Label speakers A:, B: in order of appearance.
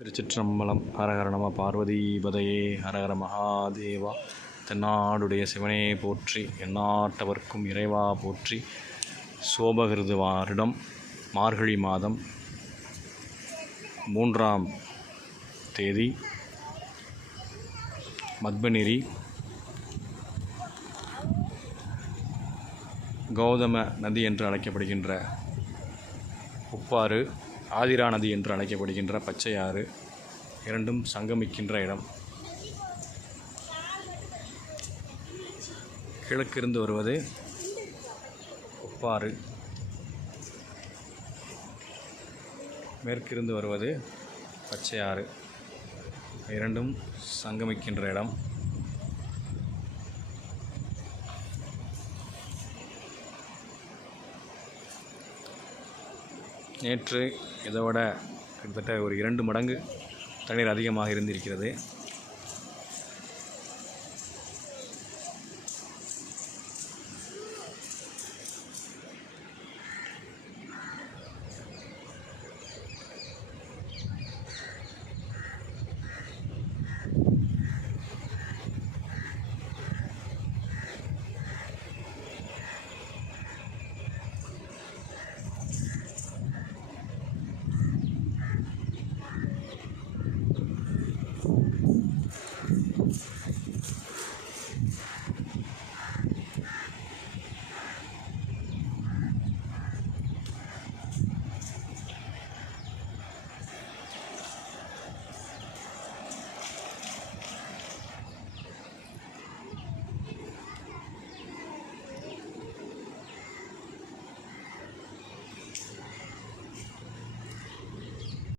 A: திருச்சிற்றம்பலம் ஹரஹர நம பார்வதிபதையே ஹரஹர மகாதேவா. தென்னாடுடைய சிவனே போற்றி எந்நாட்டவர்க்கும் இறைவா போற்றி சோபகிருது வருடம் மார்கழி மாதம் மூன்றாம் தேதி மத்பநெறி கௌதம நதி என்று அழைக்கப்படுகின்ற உப்பாறு ஆதிரா நதி என்று அழைக்கப்படுகின்ற பச்சையாறு இரண்டும் சங்கமிக்கின்ற இடம். கிழக்கிருந்து வருவது உப்பாறு மேற்கிருந்து வருவது பச்சையாறு இரண்டும் சங்கமிக்கின்ற இடம். நேற்று இதை விட கிட்டத்தட்ட ஒரு இரண்டு மடங்கு தண்ணீர் அதிகமாக இருந்திருக்கிறது.